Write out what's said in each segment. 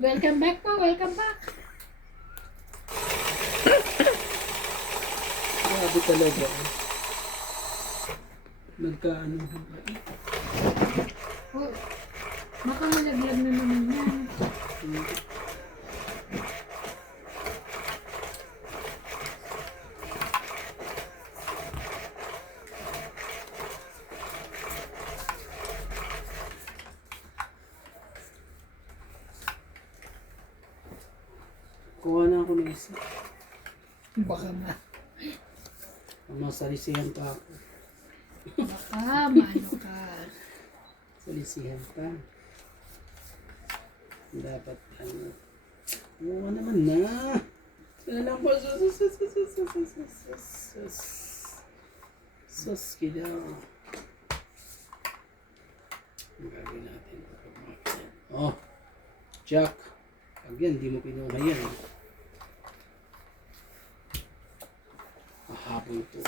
Welcome back po, welcome back. Grabe talaga. Nagkaano. Oh, baka malaglag na naman yan. Kuha na ako ng isa. Baka Masalisihan pa ako. maano ka. Salisihan pa. Dapat ano. Oo naman na. Ano lang po. Sus. Kida. Ang gagawin natin. Oh. Jack. Pag yan, di mo kinuha yan. Mahabol to.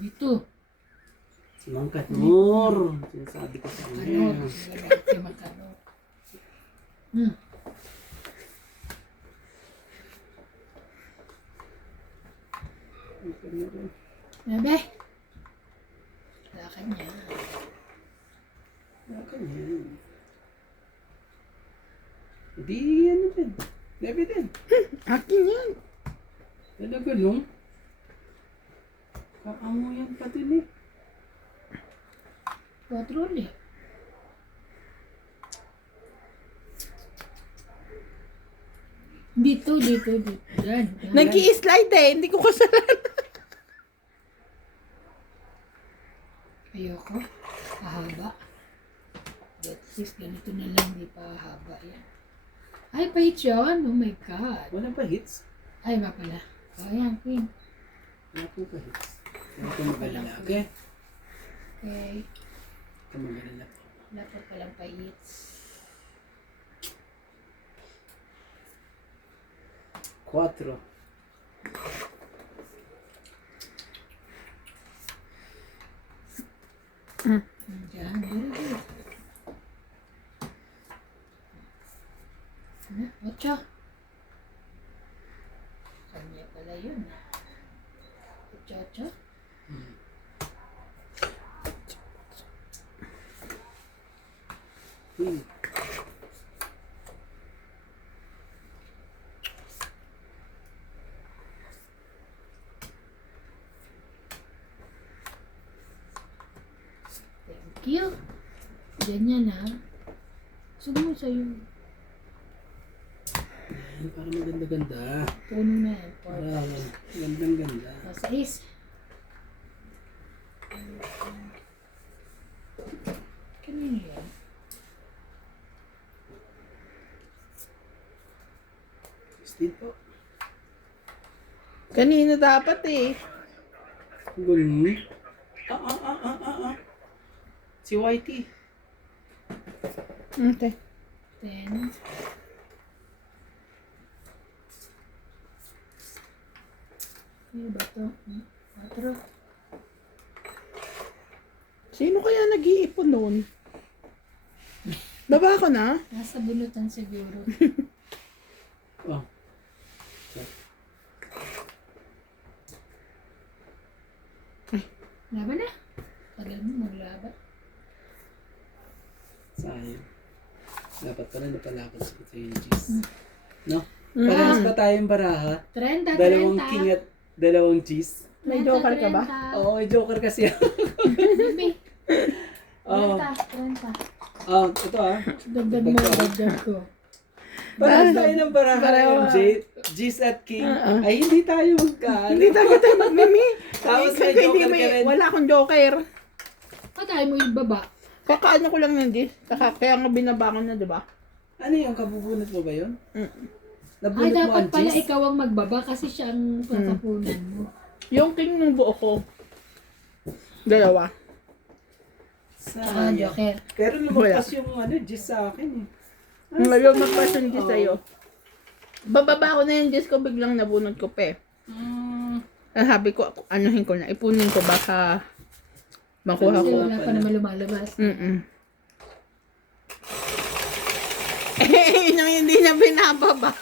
Dito. Si Mang Kanor. Sinasabi ko sa Kanor. kanya. Si Makanor. Nabe. Wala ka niya. Wala ka yan. Hindi ano din. Lebe din. Akin yan. Talaga no? Kaamuyan pa din eh. Patron eh. Dito. Yan. Nag-i-slide eh. Hindi ko kasalanan. Ayoko. Pahaba. At least ganito na lang. Di pa haba yan. Ay, pahit yun. Oh my God. Wala pa hits. Ay, ba pala. Oh, yan, Queen. Wala po pa hits. Wala po magalala. Okay? Okay. Ito magalala. Wala pa palang pahits. 4. Diyan, very good. Ano? 8. Kanya pala yun. 8. Thank you. Ganyan ha. Gusto mo sa'yo. Ayan, para maganda-ganda. Puno na yan. Para gandang-ganda. Sa is. Kanino yan? Steve po. Kanina dapat eh. Ganun. Si Whitey. Okay. 10. Ano ba ito? 4. Sino kaya nag-iipon noon? Baba ko na. Nasa bunutan siguro. Oh. Laban na. Tagal mo maglaban. Sayang. Dapat pala napalakad sa yung G's. No? Parehas pa tayong baraha. 30, 30. Dalawang king at dalawang G's. May joker ka ba? Oo, may joker kasi. Bibi. Oo. 30. Oh, ito ah. Dagdag mo, dagdag ko. Parehas tayo ng baraha Pareho. yung G's at king. Ay, hindi tayo magkaano. Hindi tayo magmimi. Tapos may joker ka rin. Wala akong joker. Patay mo yung baba. Kakaano ko lang yun, di. Kaya nga binabangon na, di ba? Ano yung kabubunot mo ba yun? Ay, Nabunot mo dapat ang pala G's? ikaw ang magbaba kasi siya ang tatapunan mo. Yung king ng buo ko. Dalawa. Ah, Sayang. joker. Pero lumagpas yung G's sa akin eh. Ngayon magpasun di sa'yo. Bababa ko na yung Diyos ko, biglang nabunod ko pe. Sabi ko, anuhin ko na, ipunin ko baka Makuha Kasi ko. wala pa naman lumalabas. Eh, yun yung hindi na binababa.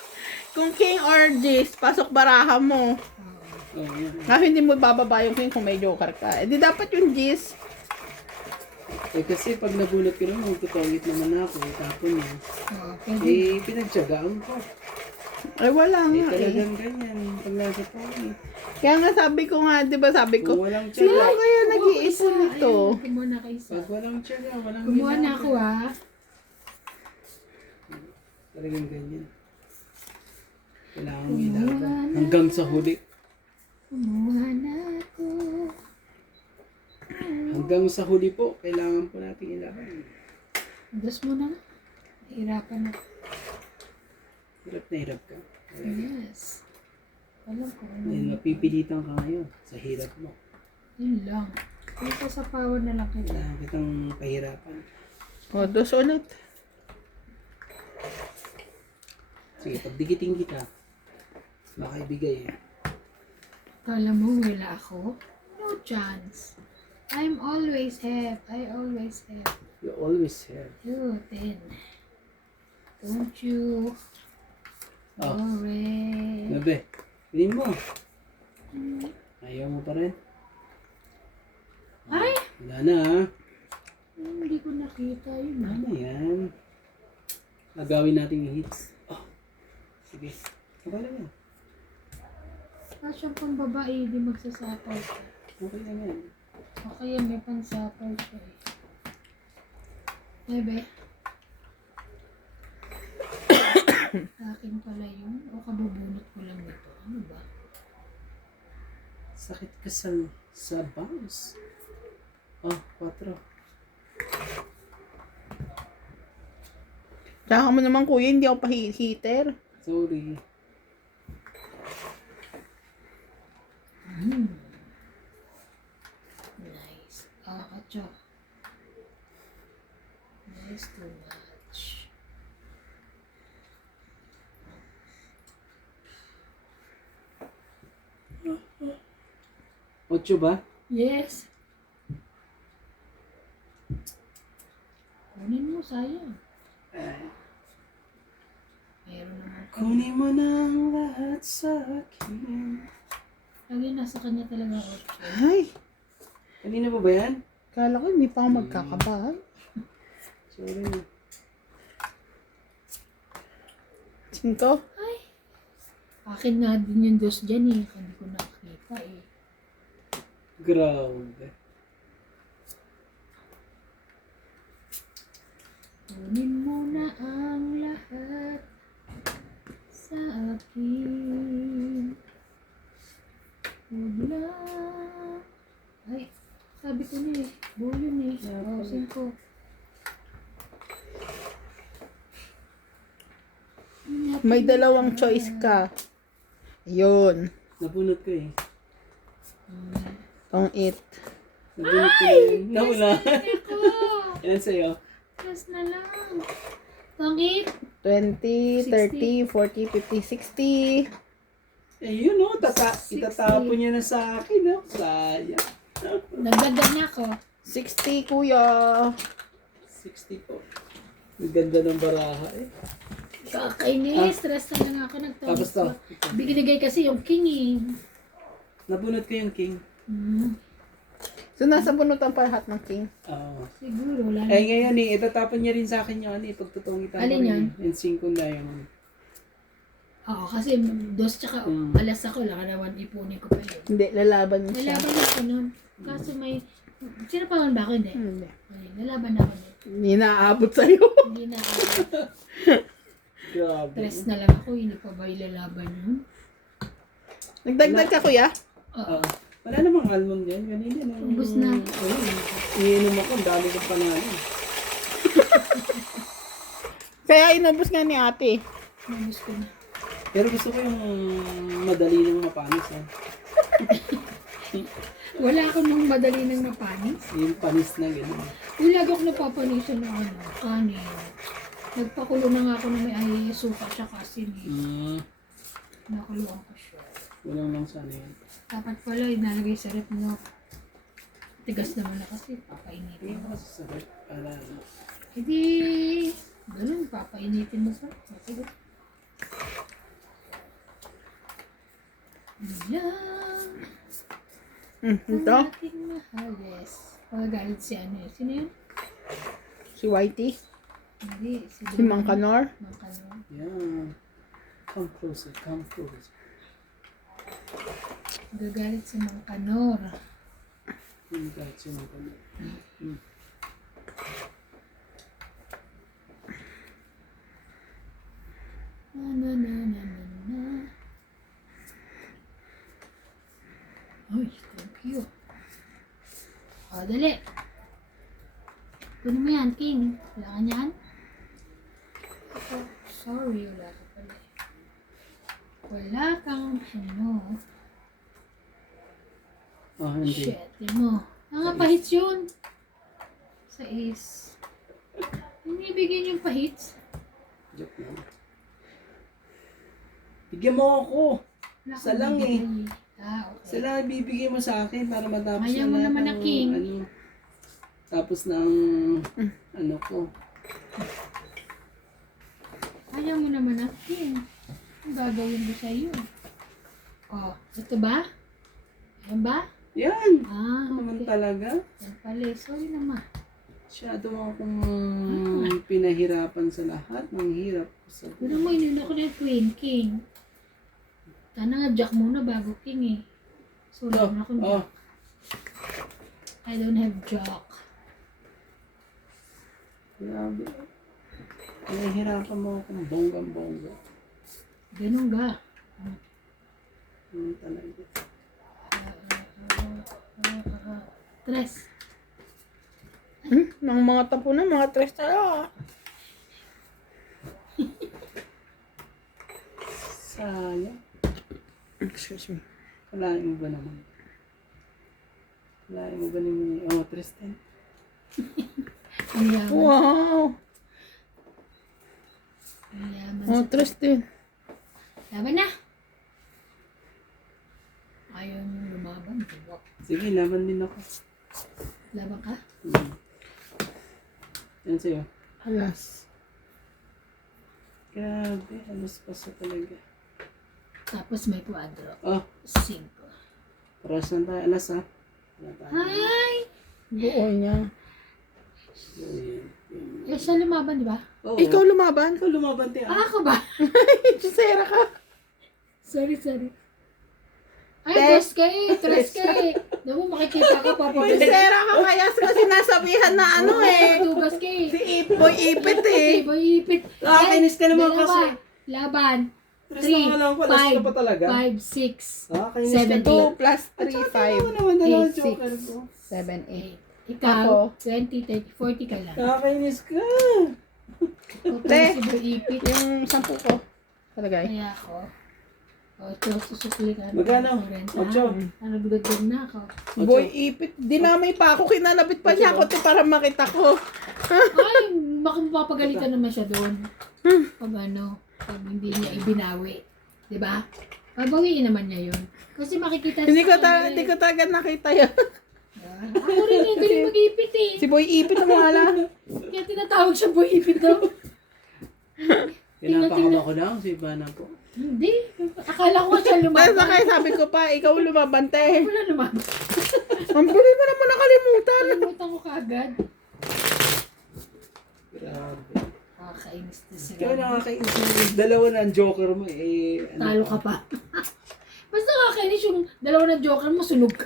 Kung king or G's, pasok baraha mo. Oh, yan. Kasi hindi mo bababa yung king kung may joker ka. Eh, di dapat yung G's. Eh kasi pag nabunot ko naman, magtutongit naman ako. Tapon niya. Oo, pwede. Eh, pinagtsagaan ko. Ay, wala Eh, nga eh. talagang ganyan. Pag nasa pongit. Kaya nga sabi ko nga, di ba sabi ko, Kung walang sino tsaga. kaya nag-iipon nito? Ayun, kumuha na kayo isa. Pag walang tsaga, walang Kumuha na ginagawa. ako ah. Talagang ganyan. Kailangan mo ilaban. Hanggang sa huli. Kumuha na ako. Hanggang sa huli po, kailangan po natin ilaban. Dos mo na. Nahirapan ako. Hirap na hirap ka. Yes. Alam ko. Then, mapipilitan ka ngayon sa hirap mo. Yun lang. Ito sa power na lang kita. Kailangan kitang pahirapan. O, dos ulit. Sige, pagdikitin kita, baka ibigay eh. Kala mo wala ako? No chance. I'm always have. I always have. You always have. 2, 10. Don't you Oh. worry. Nabe, pinin mo. Ayaw mo pa rin? Ay! Wala na ha. Hindi ko nakita yun. Ano yan? Nagawin natin yung hits. Oh. Sige. Okay lang yan. Kasyang pang babae, di magsasapaw siya. Okay lang yan. O kaya may pansapaw siya eh. Bebe. Akin pala yun. O kabubunot ko lang nito. Ano ba? Sakit ka sa bounce. Oh, 4. Tsaka mo naman kuya, hindi ako pa-heater. Sorry. Nice. Ah, kacho. Nice too much. Ocho ba? Yes. Kunin mo, sayang. Meron naman. Kunin mo ng lahat sa akin. Lagi nasa kanya talaga ako. Ay, Kanina pa ba yan? kala ko hindi pa ako magkakabahay. Sorry. Cinco? Ay. Akin nga din yung dos dyan eh. Hindi ko nakakita eh. Grabe. Kunin mo na ang lahat sa akin. Huwag lang. Ay, sabi ko na eh. Buo yun eh. Pausin ko. May dalawang choice ka. Yun. Nabunot ko eh. Tong it. Nabunot ko yun. Nawala. Ako! Yan sa'yo. Just na lang. Pangit. 20, 30, 40, 50, 60. Eh yun oh, 60. itatapon niya na sa akin oh. Sayang. Nagdagdag na ako. 60 kuya. 60 po. Ang ganda ng baraha eh. Kakainis. Stress na lang ako. Tapos to. Binigay kasi yung king eh. Nabunot ko yung king. So, nasa bunutan pa lahat ng king. Oo. Siguro. Wala Eh ngayon eh, itatapon niya rin sa akin yung ano eh, pagtutungitan ko Alin yan? rin. Yung 5 diamond. Oo, kasi dos tsaka alas ako. Laka naman ipunin ko pa yun. Hindi, lalaban mo siya. Nalaban ako nun. Kaso may... Sino pa man ba ako? Hindi. Hindi. Ay, nalaban ako nun. Hindi naaabot sa'yo. Hindi na ako. Grabe. Stress na lang ako. Hindi pa ba ilalaban yun? Nagdagdag ka kuya? Oo. Oo. Wala namang almond yan. Kanina na. Ubus na. Iinom ako, ang dami kong panalo. Kaya inubos nga ni ate. Nabus ko na. Pero gusto ko yung madali ng mapanis ha. Wala ako nung madali nang mapanis. Yung panis na gano'n. Ulag ako napapanisan ng kanin. Nagpakulo na nga ako na may ay suka siya kasi nakuluan ko siya. Walang lang sana yun. Dapat pala inalagay sa rep mo. Tigas naman na kasi, Hindi papainitin mo mo. kasi sabay. Para ano. Hindi, ganun, papainitin mo pa. Matigas. Yan. Ito, Ang ating mahal, yes. Pagagalit si ano yun. Sino yun? si Whitey, Hindi, si si Mang Kanor. Mang Kanor. Yan. Come closer, come closer. Gagalit si Mang Kanor. Hindi kahit sino ka na. Na na na na na na. Ay, thank you. O, dali. Kunin mo yan, King. Wala ka niyan? Oh, sorry, wala ka pala. Wala kang ano. Ah, hindi. Shit, mo. Nga, pahits yun. Sa is. Hindi bigyan yung pahits. Joke lang. Bigyan mo ako. Wala Isa kang lang eh. bibigay. Ah, okay. Sila ibibigay mo sa akin para matapos Ayaw mo lahat naman ng, na, King. Ano, tapos ng ano ko. Ayaw mo naman na, King. Ang gagawin ko sa'yo? Oh, ito ba? Ayan ba? Yan! Ah, Naman okay. talaga. Yan pala. Sorry naman. Masyado akong pinahirapan sa lahat. Ang hirap ko sa Pero mo, inuna ko na yung Queen King. Sana nga Jack muna bago King eh. So, wala na akong Oh, Jack. I don't have Jack. grabe. Pinahirapan mo akong bonggang-bongga. Ganun ga. Ano talaga. Tres. Ng mga tapunan, mga tres talaga. Sayang. Excuse me. Kalahin mo ba naman? Kalahin mo ba naman? Oh, Tristan. Ang yaman. Wow! Ang yaman. Oh, tres din. Laban na. Ayaw nyo lumaban. Diba? Sige, laban din ako. Laban ka? Yan sa'yo. Alas. Grabe, alas pa sa talaga. Tapos may kwadro. Oh, 5. paras lang tayo. Alas ha. Wala tayo. Hi! Buo niya. Ayan. Eh, siya lumaban, di ba? Oo. Ikaw lumaban? Ikaw lumaban tayo. Ah, ako ba? Chisera ka. Sorry. Ay, Tres. tres kay. Doon mo makikita ka pa. Chisera ka kaya kasi sinasabihan na ano eh. Tugas kay. Si Ipoy ipit eh. Boy, ipit. Nakakainis ka naman Dalawa. kasi. Laban. Tristan ka lang pa. Alas ka pa talaga. 5, 6, Nakakainis ka. 7, 2 plus 3, Ano 5. naman dalawa 8, joker 6. ko. 7, 8. 8. Ikaw, Ako. 20, 30, 40 ka lang. Nakakainis ka. Ikaw si Boy Ipit. Yung 10 ko. Talagay. Kaya ako. O, ito, susukli ka. Magkano? 8. Ano, bigod na ako. Boy ipit. Dinamay pa ako. Kinalapit pa niya ako para makita ko. Ay, mapapagalitan naman siya doon. Pag ano, pag hindi niya ibinawi. Diba? Babawiin naman niya yun. Kasi makikita Hindi ko sa hindi ko talaga nakita yun. Ako rin yung galing mag-ipit eh. Si Boy ipit ang wala. Kaya tinatawag siya boy ipit daw. Pinapakaba ko lang si Ivana po. Hindi. Akala ko siya Tapos lumaban. kaya sabi ko pa, ikaw lumaban te. Wala naman. Ang bilis mo naman nakalimutan. Kalimutan ko kaagad. Grabe. Nakakainis na sila. Kaya nakakainis na yung dalawa na ang joker mo eh. Ano Talo ka pa. Basta nakakainis yung dalawa na joker mo, sunog ka.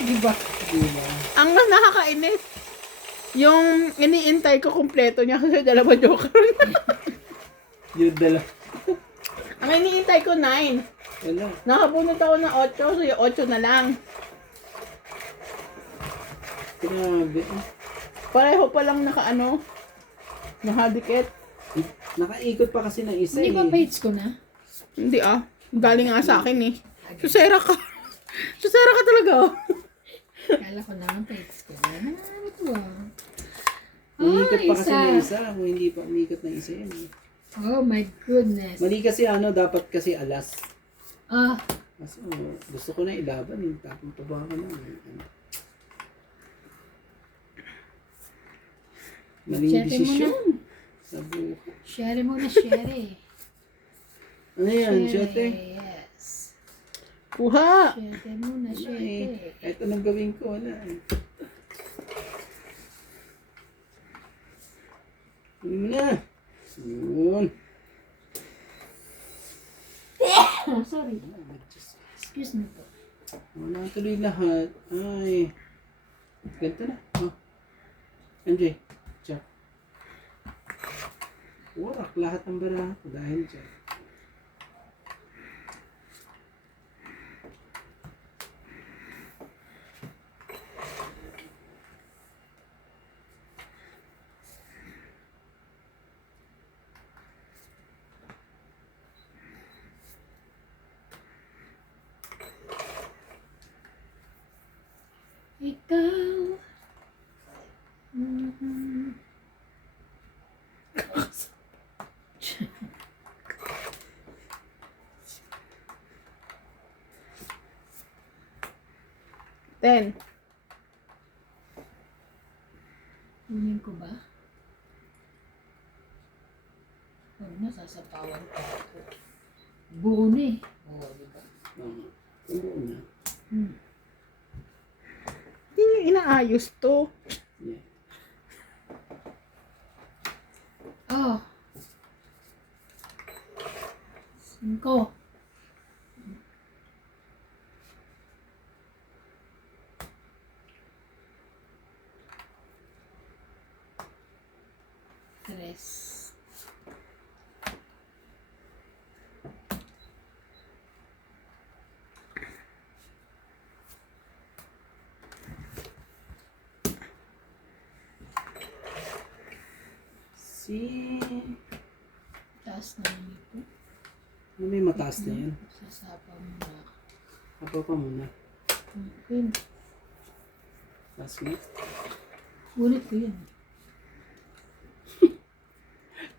Diba? Diba? Ang nakakainis, yung iniintay ko kumpleto niya kasi dalawa joker. Yung dalawa. Ang iniintay ko 9. Wala. Nakabunot ako ng 8, so yung 8 na lang. Grabe. Pareho pa lang nakadikit. Nakaikot pa kasi ng isa Hindi ba eh. page ko na? Hindi galing nga sa akin eh. Susera ka. Susera ka talaga oh. Kala ko naman page ko na. Ano to ah? Umiikot pa kasi isa. ng isa. Kung hindi pa umiikot ng isa yun. Oh my goodness. Mali kasi dapat kasi alas. Ah, Mas, gusto ko na ilaban eh. Tapos pa ba ako na. Maling Share mo desisyon. Sa buhay. Share mo na, share. Ano yan, Shote? Yes. Kuha. Share mo na, share. Ito nang gawin ko, wala eh. Yun mo na. Yun. Oh, sorry. Excuse me po. Wala tuloy lahat. Ay. Ganito na. Oh. Anjay. Check. Warak lahat ng baraha ko dahil dyan. Ikaw. Mhm. Ten. Kunin ko ba? Huwag na, sasapawan ko ako. Buo na eh. Oo, diba? Oo na. Hindi niyo inaayos to. Yeah. Oh. 5. Tres. Taas na yun ito. Ano may mataas na yan? Sasapa mo na. Apa pa muna. Queen. Taas na. Ulit ko yun.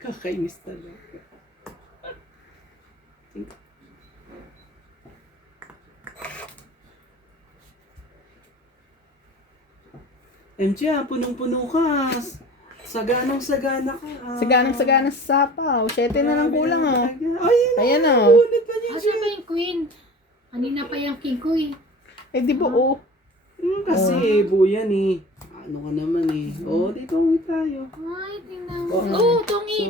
Kakainis talaga. MJ, punong-puno ka. Saganang-sagana ka. Saganang-sagana sa sapaw. 7 na lang kulang oh. Ay, Ayan oh. oh. Ulit pa niya Asa siya. ba yung queen? Kanina pa yung king ko eh. Eh di buo. Kasi buyan eh. Ano ka naman eh. Oh, dito uwi tayo. Ay, tingnan mo. Oh. Oh, tongi.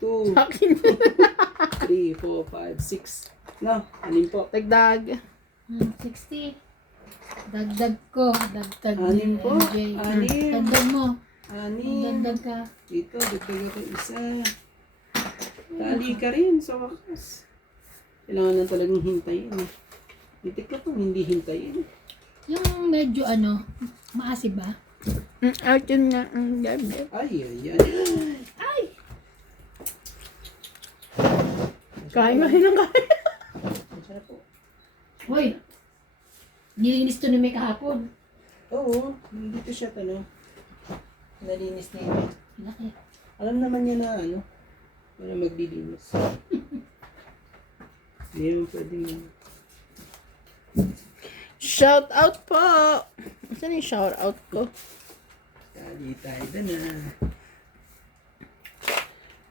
So, 2, Akin. 3, 4, 5, 6. No, anin po. Dagdag. 60. Dagdag ko. Dagdag Anin ni po. MJ. Anin. Dagdag mo. Anin. Dagdag ka. Dito, dagdag ako isa. Tali ka rin sa wakas. Kailangan na talagang hintayin. Hitik ka pang hindi hintayin. Yung medyo ano, maasim ba? Out yun nga. Gabi. Ay, ay, ay. Ay! Kain nga ng kain. Masarap po. Hoy! Nilinis to ni May kahapon. Oo, dito siya tanong. Nalinis na yun. Laki. Alam naman niya na ano, para maglilinis. Hindi naman pwedeng Shout out po. Saan yung shout out ko? Kali tayo na.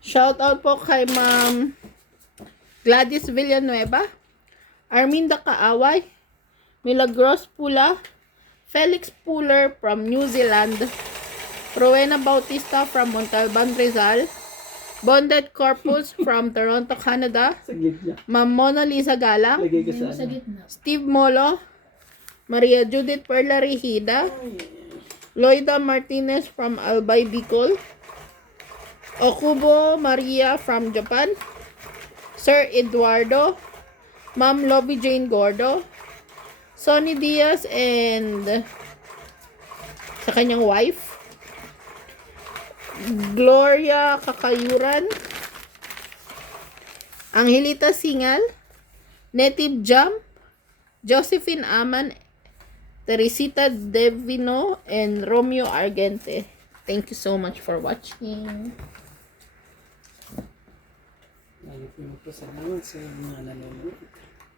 Shout out po kay Ma'am Gladys Villanueva, Arminda Kaaway, Milagros Pula, Felix Puller from New Zealand, Rowena Bautista from Montalban, Rizal, Bonded Corpus from Toronto, Canada, Sa gitna. Ma'am Mona Lisa Galang, Lagay ka May sa mo sa ano. gitna. Steve Molo, Maria Judith Perla Rihida, Loida Martinez from Albay, Bicol, Okubo Maria from Japan, Sir Eduardo, Ma'am Lobby Jane Gordo, Sonny Diaz and sa kanyang wife, Gloria Kakayuran, Angelita Singal, Native Jam, Josephine Aman, Teresita Devino, and Romeo Argente. Thank you so much for watching. Lagi po magpasalamat sa mga nanonood.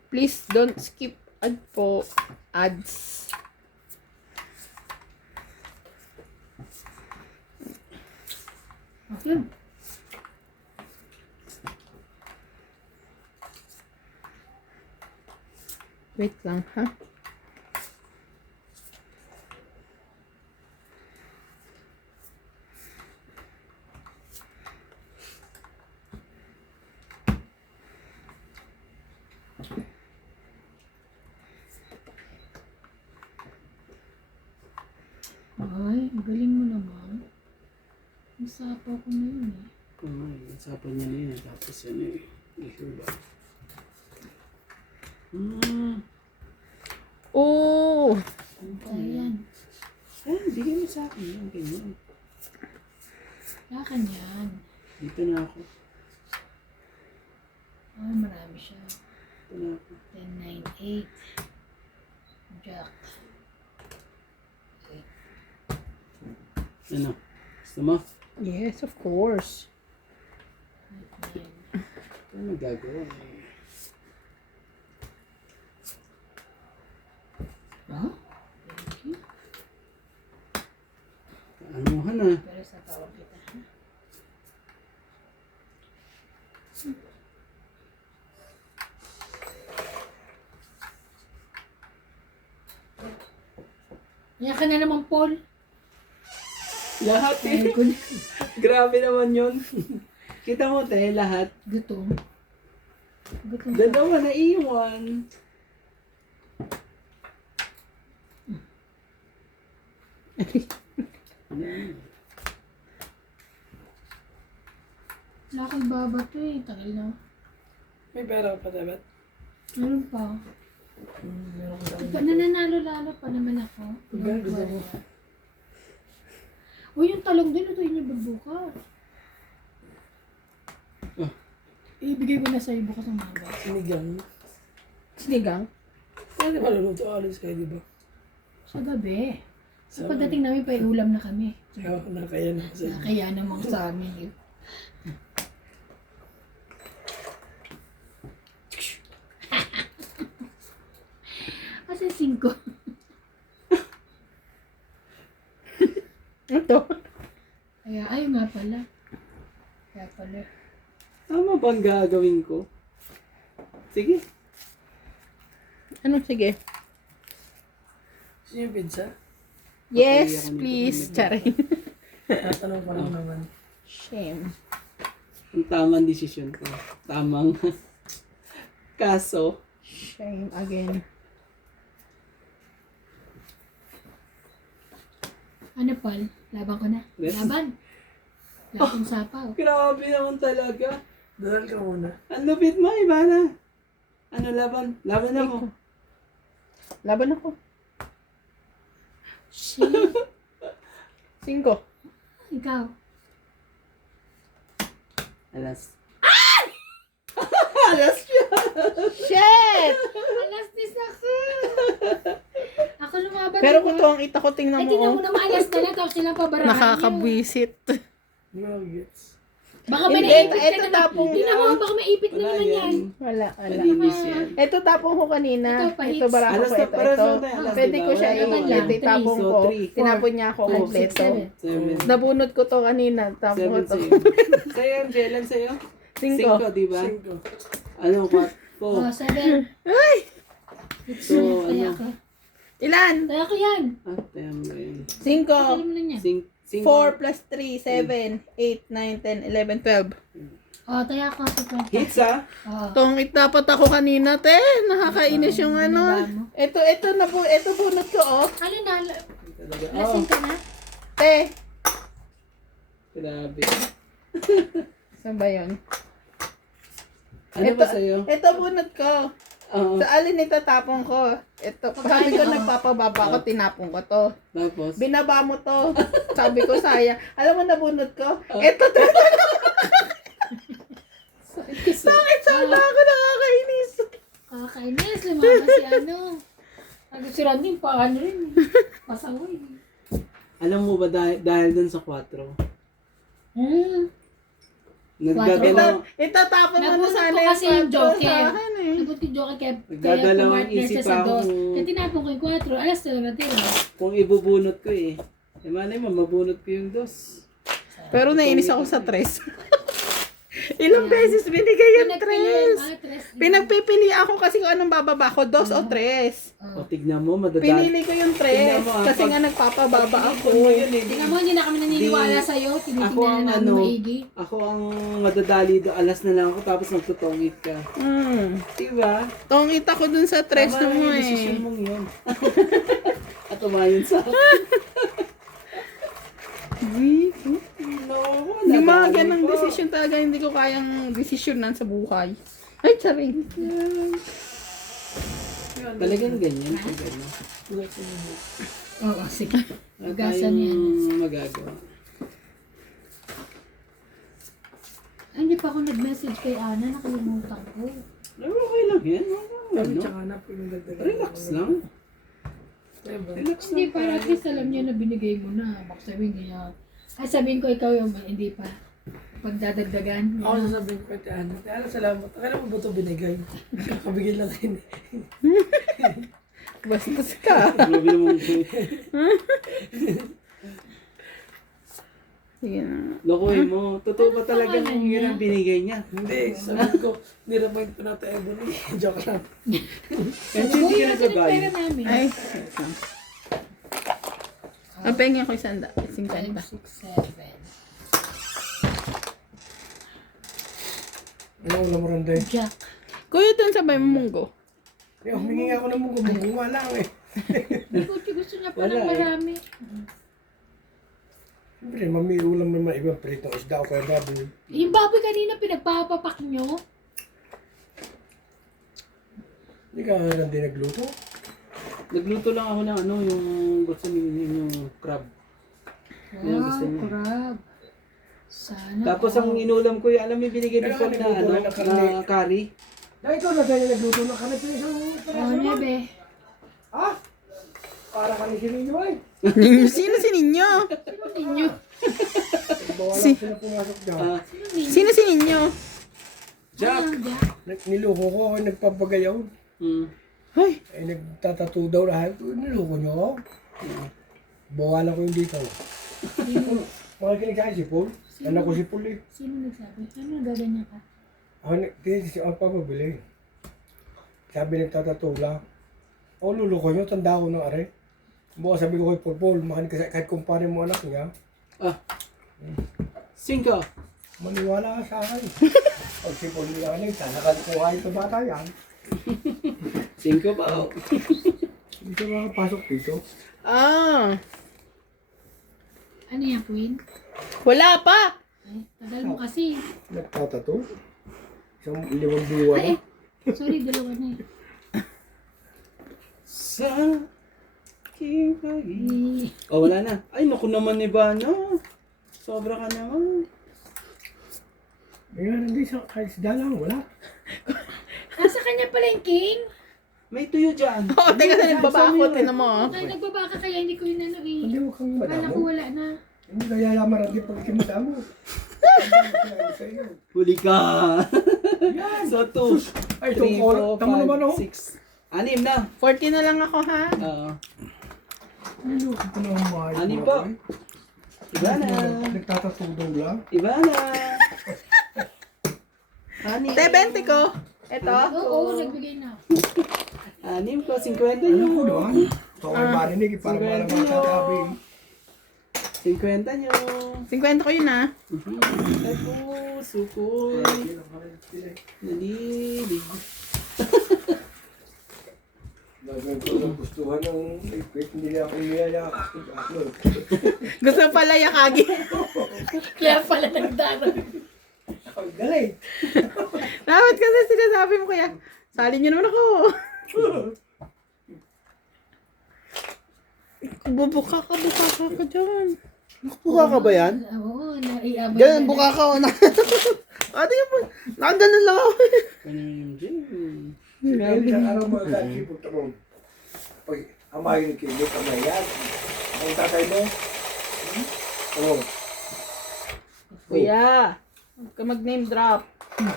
Please don't skip ads. Okay. Wait lang, ha? Ay, galing mo naman. Nasapaw ko na yun eh. Usapan niya na yan. Tapos yan eh. Ito ba? Oh! Ayan. Bigyan mo sa akin yan. Ganyan. Yakan yan. Dito na ako. Ay, marami siya. Dito na ako. 10, 9, 8. Jack. Ano? Gusto mo? Yes, of course. 9. Ano magagawa eh? Huh? Thank you. Anuhan ah. Pero sa tawag kita. Ha? Yan ka na naman, Paul. Lahat Ay, eh. ko na. Grabe naman yun. Kita mo tayo lahat. Gutom. Gutom ka. Dalawa na iwan. Wala kang baba to eh. Tagal na. May pera pa dapat? Meron pa. Meron ko Pa, nananalo-lalo pa naman ako. Gago mo. Uy, yung talong din, ito yung bubukas. Ah. Ibigay ko na sa'yo bukas ng maga. Sinigang. Sinigang? Pwede maluluto alis kayo, di ba? Sa gabi. Sa pagdating namin, paiulam na kami. Kaya nakaya na sa inyo. Kaya namang sa amin. Eh. Kasi 5. Ito. Kaya, ayun nga pala. Kaya pala. Tama bang gagawin ko? Sige. Ano, sige? Gusto niyo pizza? Yes, please. Charing. Tatanong ko lang naman. Shame. Ang tamang desisyon ko. Tamang kaso. Shame again. Ano, Paul? Laban ko na. Yes. Laban. Laban sapaw. Grabe naman talaga. Dasal ka muna. Ang lupit mo, Ivana. Ano laban? Laban ako. Laban ako. Shit. 5. Ikaw. Alas. Alas siya. Shit! Alas 10 ako. Ako lumaban. Pero diba? kung to ang ita ko, tingnan Ay, mo. tingnan Oh. mo naman alas na lang. Tapos silang pabarahan niyo. Nakakabwisit. Hindi ko gets. Baka may Hindi, naipit ka ito na. tapong Tingnan mo, baka maipit na Wala naman yan. yan. Wala. Malinis yan. Ito tapong ko kanina. Ito, pahits. Ito bara Alas ko. na, Ito. pares Ito. lang tayo. Alas, Pwede diba? ko siya Wala naman lang. yan. itapon So, ko. 3, 4, Tinapon niya ako 5, 6, kompleto. 7. 7. Nabunot ko to kanina. Tapon ko 7 to. sa'yo. Sa'yo, Angela, sa'yo? 5. 5, di ba? 5. Ano, 4? Oh, 7. Ay! So, Kaya ano? ka. Ilan? Kaya ka yan. Tama ba yun? 5. Kaya mo lang yan. 4 plus 3, 7, 8, 9, 10, 11, 12. Oh, taya ko sa kwenta. Hits ah! Oh. Tongit dapat ako kanina, te. Nakakainis yung ano. Binaba mo. Ito bunot ko, oh. Ano na? Talaga. Lasing ka na? Te. Grabe. Saan ba yun? Ano ba sa'yo? Ito bunot ko. Oo. Sa alin itatapon ko? Ito. Sabi ko nagpapababa ko, tinapon ko to. Tapos? Binaba mo to. Sabi ko, sayang. Alam mo nabunot ko? Oh. Ito to. Bakit sana ako nakakainis? Kakainis. Lumabas si ano. Ano si Randy, paano rin. Pasaway. Alam mo ba dahil dun sa 4? Nagdadalaw. Itatapon mo na Nabunot sana ko yung kasi yung kwarto joker. sa akin eh. Nabot yung joke kaya Nagdadalawang pumartner isip siya sa ako. 2. Kaya tinapon ko yung 4. Alas na natira. Kung ibubunot ko eh. Eh malay mo, mabunot ko yung 2. Pero nainis ako sa tres. Ilang beses binigay yung tres. Tres. Pinagpipili ako kasi kung anong bababa ko, dos o tres. O, tignan mo, madadali. Pinili ko yung tres Tingnan mo, kasi pag- nga nagpapababa ako. Mo yun, eh. Tingnan mo, hindi na kami naniniwala sa'yo. Ako Tinitingnan ang na namin ano, maigi. ako ang madadali do, alas na lang ako tapos magtutongit ka. Diba? Tongit ako dun sa tres Tama mo yung desisyon eh. mong yun. At umayon sa akin. No, Yung mga nadali ganang po. desisyon talaga hindi ko kayang desisyonan sa buhay. Ay, charing. Talagang ganyan. Ganyan. Oo, sige. Wala Hugasan tayong yan. magagawa. Ay, hindi pa ako nag-message kay Ana. Nakalimutan ko. Ay, okay lang yan. Sabi Ano? tsaka na, pinagdagdagan. Relax lang. Diba? Relax lang. Hindi, para at least alam niya na binigay mo na. Baka sabihin niya. Ay, sabihin ko ikaw yung hindi pa. Pagdadagdagan. Ako sasabihin ko kay Ana, Ana, salamat. Akala mo ba ito binigay? Kakabigil lang kayo. Bastos ka. Grabe naman ko. Sige na. Lokohin mo. Totoo ba talaga pangalan nung yun niya? ang binigay niya? Hindi, sabi ko, niremind pa natin Ebony. Joke lang. Kasi Uy, hindi ka nasa yung pera nagbabayad. namin. Ay, wait lang. Ang pengen ko isang 50. 5, 6, 7. Ano ulam mo rin din? Jack. Kuya, dun sa may munggo. Eh, humingi ako ng munggo. Munggo nga lang eh. Gusto niya pa Wala ng eh. marami. Siyempre, mami ulam naman ibang pritong isda o kaya baboy. Yung baboy kanina pinagpapapak nyo. Hindi ka lang din nagluto. Nagluto lang ako ng ano, yung gusto niyo yung crab. Yan ang gusto niya. crab. Sana. Tapos ang inulam ko yung, alam mo yung binigay ni Pero Paul na nagluto ano, rin ng karne. na curry. Dahil ikaw na ganyan nagluto ng kanit sa isang Oh, peraso naman. nebe. Ha? Para ka ni Sininyo ay. Sino si Ninyo? Sino ninyo? Bawala Si- sila pumasok dyan. Ah, Sino si Ninyo? Jack! Jack. Niloko ko ako nagpapagayaw. Ay, Ay nagtatato daw lahat. Niloko niyo ako. Bawalan ko yung dito. Makikinig sa akin si Paul. Anak ko si Paul eh. Sino nagsabi? Ano gaganyan ka? Ako pabili. Sabi nagtatato lang. O luloko niyo, tanda ko ng are. Bukas sabi ko kay Paul, makinig ka kahit kumpare mo anak niya. Ah. Cinco. Maniwala ka sa akin. Pag si Paul nila kanina, tanakal ko kahit na bata yan. Cinco pa. Oh. Hindi ka makapasok dito. ah. Ano yan, Queen? Wala pa. Ay, tagal mo kasi. Nagtatato. Isang 5 buwan. Ay, sorry, dalawa na eh. Sa aking pag-ibig. Oh, wala na. Ay, naku naman ni Bano. Sobra ka naman. Ngayon, hindi sa kahit si Dalang, wala. Nasa kanya pala yung king? May tuyo dyan. Oo, teka na nagbaba ako. Tinan mo. ah. Ay, nagbaba ka kaya hindi ko yun ano eh. Hindi mo kang Akala ko madamo. wala na. Hindi ka yayaman natin pag kimita mo. Huli ka. So, 2, Ay, 3, itong oras. Tama naman ako. 4, 5, 6. 6 na. 40 na lang ako ha. Oo. Niloko ko na ang bahay. Ani po. Iba na. Nagtatato daw lang. Iba na. Ani. Te, 20 ko. Ito. Oo, nagbigay na. Anim ko, 50 Ano ko nyo. doon? Ito ay marinig, para malang mga katabi. 50 nyo. 50 ko yun ha. Ay po, sukoy. Nalilig. Gagawin ko ng gustuhan ng ipit, hindi na ako niyaya. Gusto pala yakagi. Kaya pala nagdaro. Ang galing. Dapat kasi sinasabi mo kaya. Salin niyo naman ako. Bubuka ka dyan. Buka ka ba yan? Oo, naiabay Ganun, na. buka ka. Ate yun po. Nakaganan lang ako. Ano yung gym? Grabe sa araw mo, dahil sipot ako. Pag amayin ng kilit, amayan. Ang tatay mo? Oo. Kuya. Huwag ka mag-name drop.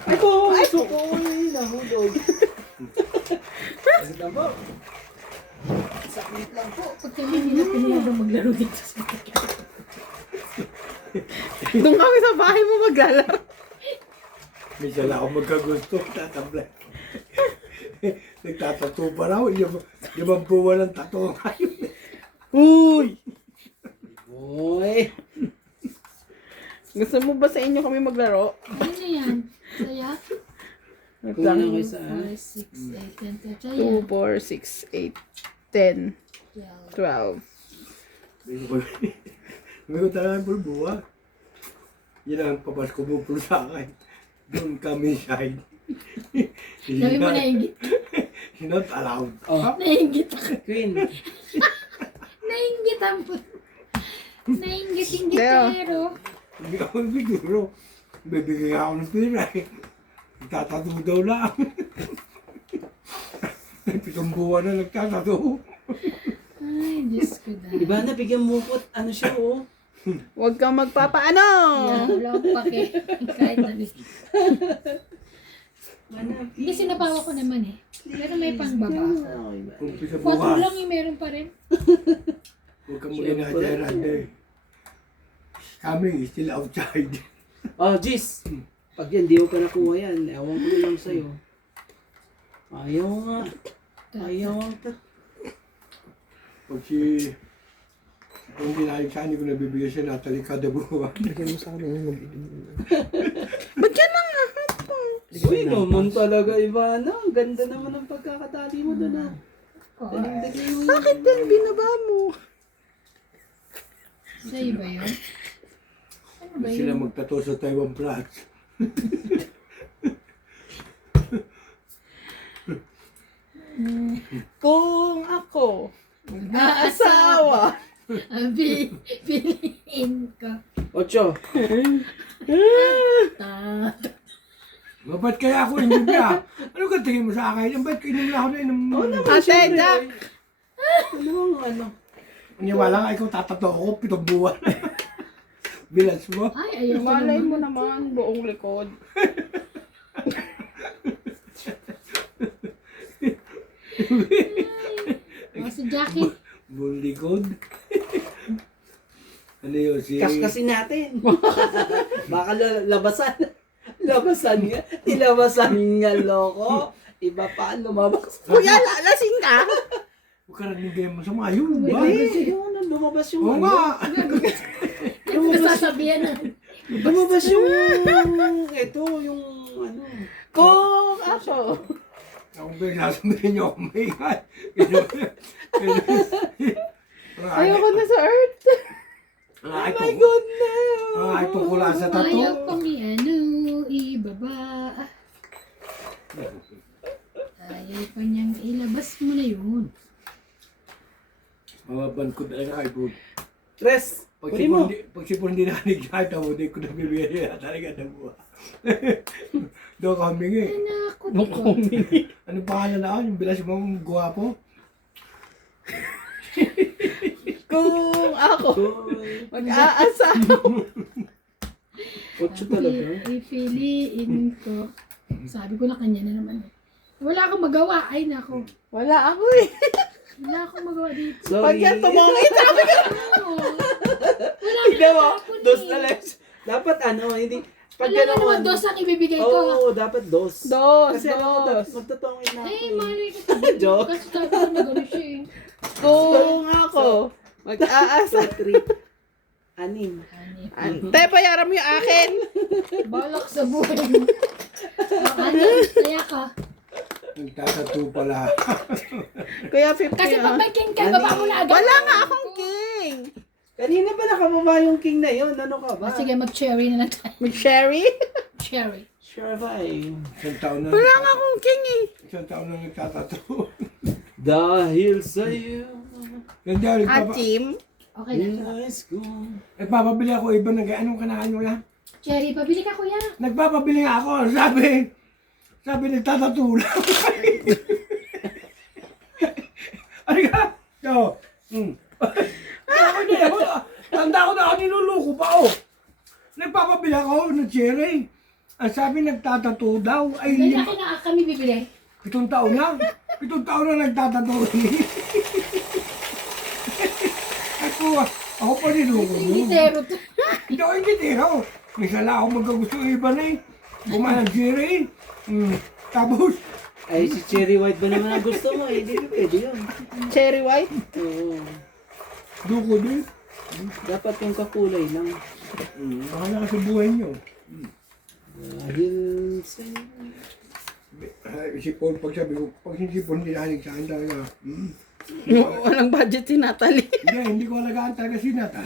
Ay po, sukoy. Nahulog. Sakit lang po. Sakit lang po. Pag kami nila pinayagang maglaro dito sa Doon kami sa bahay mo maglalaro. Minsan lang ako magkagusto, tatablay. Nagtatato pa raw, 5 buwan ng tato ngayon. Uy! Boy! Gusto mo ba sa inyo kami maglaro? Ano na yan? Saya? Kuha na kayo sa 4, 6, 8, 10, 12. Saya. 2, 4, 6, 8, 10, 12. May ko talagang pulbuwa. Yan ang papasko mo po sa akin. Doon kami side. Sabi mo nainggit. Not allowed. Oh, Nainggit ako. Queen. Nainggit ang nainggit-inggit Leo. pero. Hindi ako biguro. Bibigay ako ng pera eh. Nagtatato daw lang. Nagpitong buwan na nagtatato. Ay, Diyos ko dahil. Iba na, bigyan mo ko. Ano siya, oh? Huwag kang magpapaano! Wala akong pake. Kahit na Mana, Hindi, sinabawa ko naman eh. Pero may pangbaba ako. Kung pisa 4 bukas, lang yung meron pa rin. huwag kang mag-inajaran eh. Kami still outside. Oh, Jis. Pag yan, di mo pa nakuha yan. Ewan ko na lang sa'yo. Ayaw nga. Ayaw nga. Pag kung pinahalik sa akin, ko nabibigyan siya Natalie kada buwan. Bigyan mo sa akin yung Ba't yan ang lahat po? Uy, naman talaga, Ivana. Ang ganda naman ng pagkakatali mo doon, ah. Oo. Daling-dagay mo Bakit yan binaba mo? Sa'yo ba yun? Ano ba Sila yun? magtato sa Taiwan Flats. Kung ako mag-aasawa. Ang piliin ko. 8. Ah, Ba't kaya ako inom niya? Ano ka tingin mo sa akin? Ba't inom na ako na inom? Ate, Jack! Ano ang ano? Maniwala nga ikaw tatato ako 7 buwan. Bilans mo? ay, ayoko Malay naman. mo naman buong likod. Oh, si Jackie. Buong likod. Ano yun? Si... Kaskasin natin. Baka labasan. Labasan nga. Nilabasan nga, loko. Iba pa, lumabas. Kuya, lasing ka? Huwag ka rin hindi mo sa yun. Ba? Yung ano, lumabas yung Oo nga. Ano nasasabihan na? Lumabas yung, ito, yung, ano. Kung ako. Ako ba nasabihin niyo ako may God. Ayoko na sa earth. Oh my goodness! Ay, tukula sa tato. Ayaw pang ano, ibaba. Ayaw pa niyang ilabas mo na yun. Mababan ko talaga kay Bud. Tres! Kunin mo! Pag sipon hindi nakanigata mo, hindi ko nabibigyan niya talaga ng buha. Doon ka humingi. Nakot ko. Ano pangalan na ako? Yung bilas mo guwapo? Kung ako Uy, mag-aasawa. 8 talaga. Ipiliin ko. Sabi ko na kanya na naman. Wala akong magawa. Ay, nako. Wala ako eh. Wala akong magawa dito. Sorry. Pag yan tumungit, sabi ko. Ano? Wala Tignan mo, akong dos eh. na lang. Dapat ano, hindi. Pag Alam mo gano'n. naman, dos ang ibibigay ko. Oo, dapat dos. Dos, Kasi ano, dos. magtotongin na ako. Eh, eh. mali ko. Joke. Kasi sabi ko na gano'n siya eh. Kung ako mag-aasawa. 3. 6. Te, bayaran mo yung akin. Balak sa buhay mo. Ano? Kaya ka. Nagtatato pala. Kuya, 50 Kasi pag ah. may king ka, baba mo na agad. Wala nga akong king. Kanina pa nakababa yung king na yun. Ano ka ba? Sige, mag-cherry na lang tayo. Mag-sherry? Cherry. Sure ba eh. Isang taon na. Wala nga akong king eh. Isang taon na nagtatato. Dahil sa'yo. Ganda, Achim. Okay na. In high school. nagpapabili ako iba ng anong kanakan mo yan? Cherry, pabili ka kuya. Nagpapabili nga ako. Sabi nagtatato lang. Ano ka? Yo. Ako na ako. Tanda ko na ako niluluko pa oh. Nagpapabili ako ng cherry. Ang sabi nagtatato daw. Ay, Dahil akin na kami bibili. 7 taon na. 7 taon na nagtatato. Ako pa niluluko mo. Ingitero to. Hindi ako ingitero. Minsan lang ako magkagusto ng iba na eh. Kumain ng Jerry. Tapos, Ay, si Cherry White ba naman ang gusto mo? Eh, hindi pwede yun. Cherry white? Oo. duko din. Dapat yung kakulay lang. Bahala ka sa buhay niyo. Dahil sa'yo. Si Paul, pag sabi ko, pag si Paul nilahanig sa akin talaga. Walang budget si Natalie. Hindi ko alagaan talaga si Nata.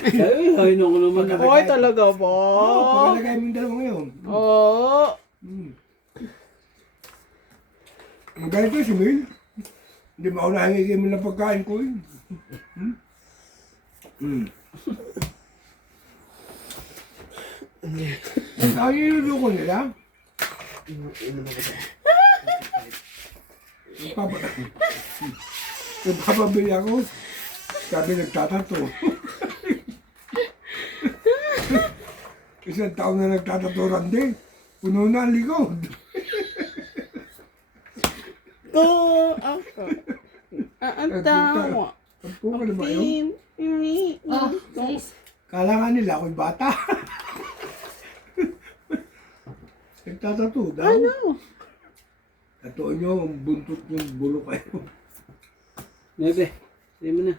Ay, naku naman. Oy, talaga ba? Oo, pagkalagay mo yung dalawa ngayon. Oo. Magalit ko si Mel. Hindi maunahin kayo mo ng pagkain ko yun. Ang inulo ko nila. Nagpapabili ako. Sabi nagtatato. Isang taon na nagtatato rande. Puno na ang likod. Ko ako. Ang tawa. Pagpo ka na ba yun? Oh, sis. Kala nga nila ako'y bata. Nagtatato daw. Ano? Tatuon nyo, ang buntot yung bulo kayo. Bebe, hindi mo na.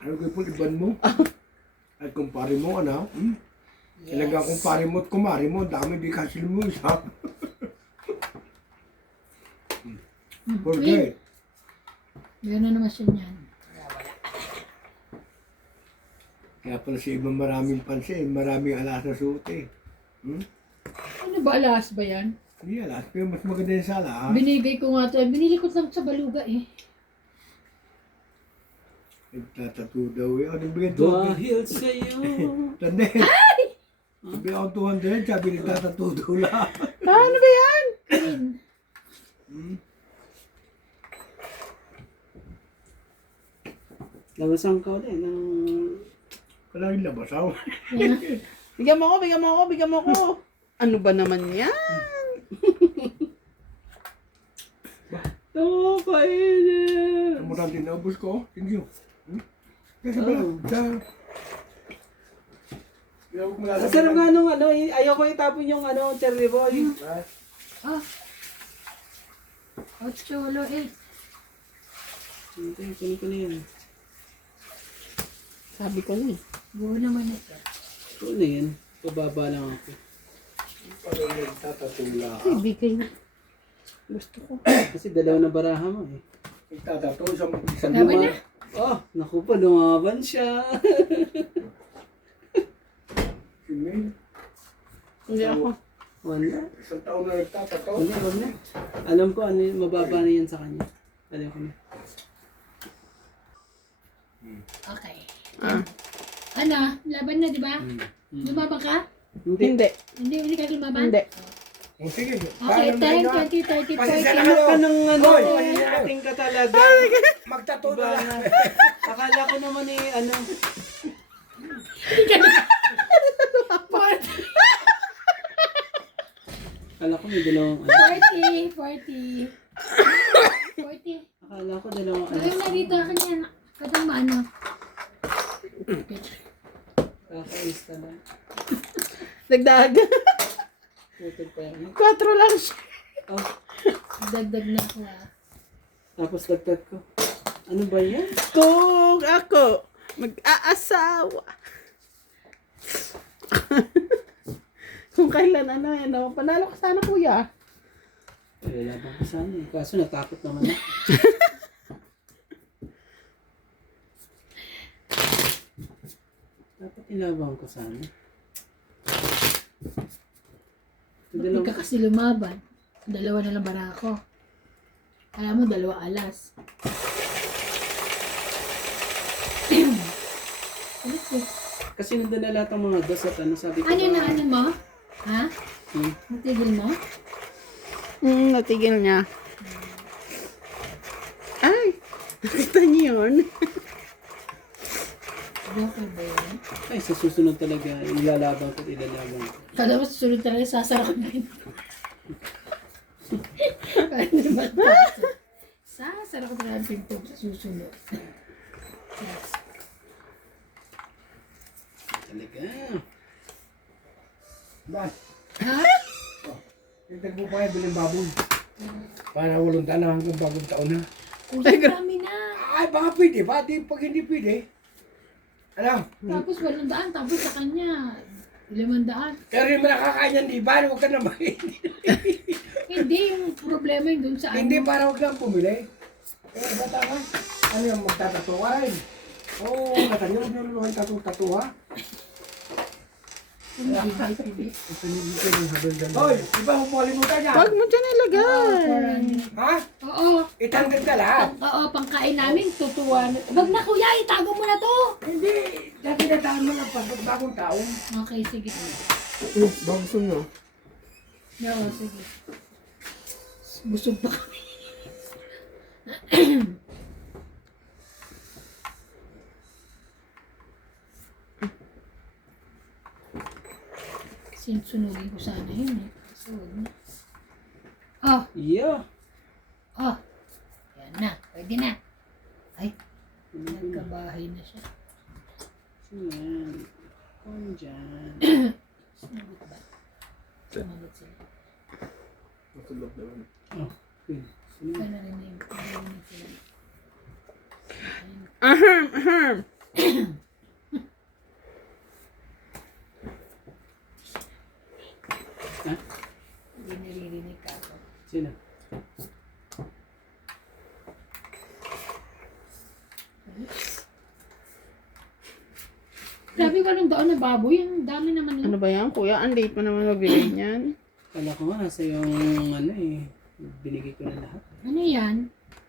Ano kayo po iban mo? At kumpare mo, ano? Talaga kumpare mo at kumare mo, dami di kasil mo isa. Forget. Meron na naman siya niyan. Kaya pala sa ibang maraming pansin, maraming alas na suot eh. Ano ba, alas ba yan? Hindi alas, pero mas maganda yung sala. Binigay ko nga ito. Binili ko lang sa Baluga eh. Nagtatato daw eh. Ano bigyan to? Dahil sa'yo. Tanda eh. Sabi ako 200, sabi nagtatato daw lang. Ano ba yan? Green. Labasan ka ulit ng... Wala yung labas ako. Bigyan mo ako, bigyan mo ako, bigyan mo ako. Ano ba naman yan? Kainin! Ang murang din naubos ko. Thank you. Kasi pala, Masarap nga nung ano, ayaw ko itapon yung ano, cherry boy. Oh. Oh, cholo eh. Hindi, kunin ko na yan. Sabi ko na eh. Buo naman ito. Ito na yan. Pababa lang ako. Pala nagtatato lang. Ay, bigay na. Gusto ko. Kasi dalawa na baraha mo eh. Nagtatato isang Tama luma. na. Oh, naku pa, lumaban siya. Si Mel, Hindi ako. Wala. isang taon na nagtatato. Wala, wala. Alam ko ano yun, mababa na yan sa kanya. Alam ko na. Okay. Ah. Ano? Laban na, di ba? Lumaban ka? Hindi. Hindi ka lumaban? Hindi. O sige. Okay, 10, 20, 30, 40. Pasensya na Ano kayo. ka ng ano, Hoy, ating ka talaga. Magtato Iba na na. Akala ko naman eh, ano. Akala ko may dalawang ano. 40. 40. Akala ko dalawang ano. Lagay mo na dito ka niya. Katang maano. Kakais na lang. Dagdag. Putol pa yan. 4 lang siya. Oh, Dagdag na ko ah. tapos dagdag ko. Ano ba yan? Kung ako mag-aasawa. Kung kailan ano, panalo ka sana kuya. Lalaban ko sana eh. Kaso natakot naman ako. Dapat ilaban ko sana. Hindi ka kasi lumaban. Dalawa na lang bara ako. Alam mo, 2 alas. Ulit ko. Kasi nandun na lahat ng mga dos at ano sabi ko. Ano na ano mo? Ha? Hmm. Natigil mo? Natigil niya. Ay, nakita niyo yun? Okay ba yun? Ay, sa susunod talaga, ilalaban ko at ilalaban ko. Kala mo susunod talaga sasarap na yun. Ano ba? Sasarap na yung pingpong sa susunod. Talaga. Ba? Ha? Hintag mo pa yung biling baboy. Para 8 taon na hanggang bagong taon na. Kuya, dami na. Ay, baka pwede ba? Di, pag hindi pwede. Ano? Tapos 800, tapos sa kanya, 500. Pero yung nakakain yan, di ba? Huwag ka naman. Hindi, yung problema yung dun sa Hindi, ano. para huwag lang pumili. Eh, bata ka. Ano yung magtatato ka rin? Oo, natanyo nyo yung tato ha? Hindi. Hoy, di ba huwag mo kalimutan niya? Huwag mo dyan ilagay. Ha? Oo. Itanggal ka lahat? Oo, pangkain namin, tutuwa. Wag na kuya, itago mo na to. Hindi. Dati nataan mo ng bagong taon. Okay, sige. Bangso mo. Oo, sige. Busog pa kami. Sunugin ko sana yun eh. So, wag na. Oh, Yeah. oh. Yan na, pwede na. Ay, nagkabahay na siya. Yan. Kung dyan. Sumagot ba? Sumagot sila. Oh, okay. Ikaw na rin yung narinig sila. Ahem, ahem. Ha? Hindi naririnig ka ako. Sino? Grabe ka nung daon na baboy. Ang dami naman Ano yun. ba yan, kuya? Ang late mo naman magbigay niyan. Kala ko nga nasa yung ano eh. Binigay ko na lahat. Ano yan?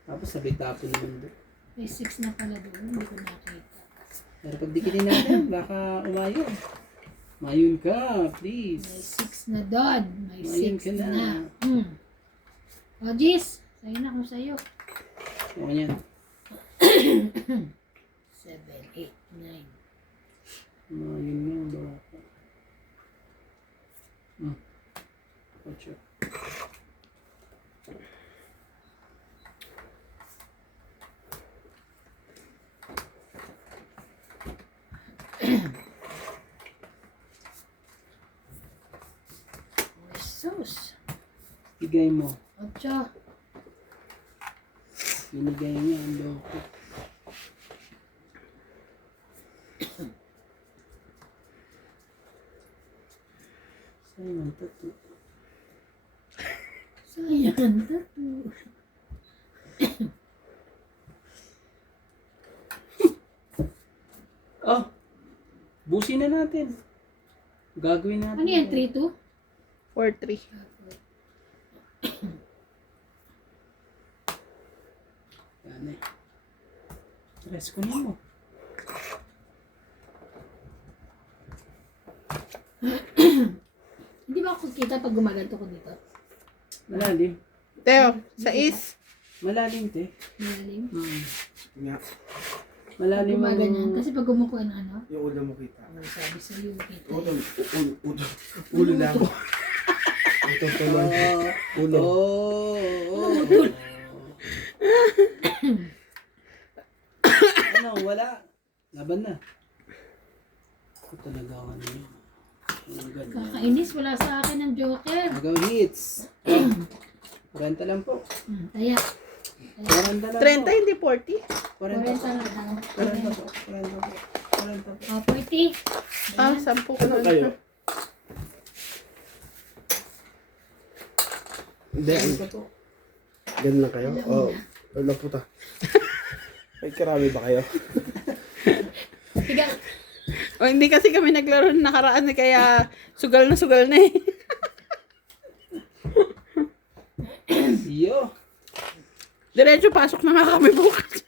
Tapos sabi tapon naman doon. May 6 na pala doon. Hindi ko nakita. Pero pag dikitin natin, baka umayon. Mayon ka, May please. 6 na doon. May Ayun 6 ka na. na. O, Jis. Sa'yo na kung sa'yo. O yan. 7, 8, 9. Mayon nga, baka. Ocho. Jesus. Bigay mo. 8. Binigay niya ang loko. Sayang ang tato. Sayang. Tato. Oh! Busin na natin. Gagawin natin. Ano yan? 3, 2? 4-3. Yan eh. Rest ko mo. Hindi ba ako kita pag gumaganto ko dito? Malalim. Teo, sa is. Malalim, te. Malalim. Nga, Malalim ang... Gumaganyan. Kasi pag gumukuha ng ano, yung ulo mo kita. sabi sa iyo, kita. Ulo lang. Ito tuloy. Ulo. Oh. Ano, wala. Laban na. Ako talaga ako niyo. Kakainis, wala sa akin ng joker. Agaw hits. 40 lang po. Kaya, 40 lang 30, po. hindi 40. 40 40 na lang. 40 po. 40 po. 40 po. O, 40. Ah, 10 ko lang. Kayo? Hindi, 40 po. ganun lang kayo? Oo. Wala po ta. May karami ba kayo? Tiga, O, hindi kasi kami naglaro ng nakaraan eh, kaya sugal na eh. Iyo. Diretso pasok na nga kami bukas.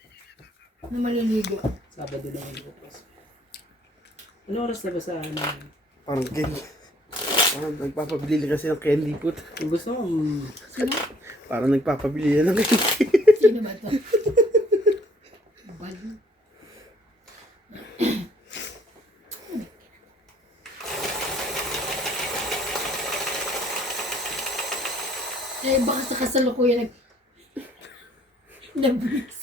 na maliligo. Sabado lang ang bukas. Ano oras na ba sa ano? Parang candy. Parang nagpapabili kasi ng candy food. Kung gusto mo, Sino? Parang nagpapabili na ng candy. Sino ba ito? Bal. Eh, baka sa kasalukuyan nag... Nabis.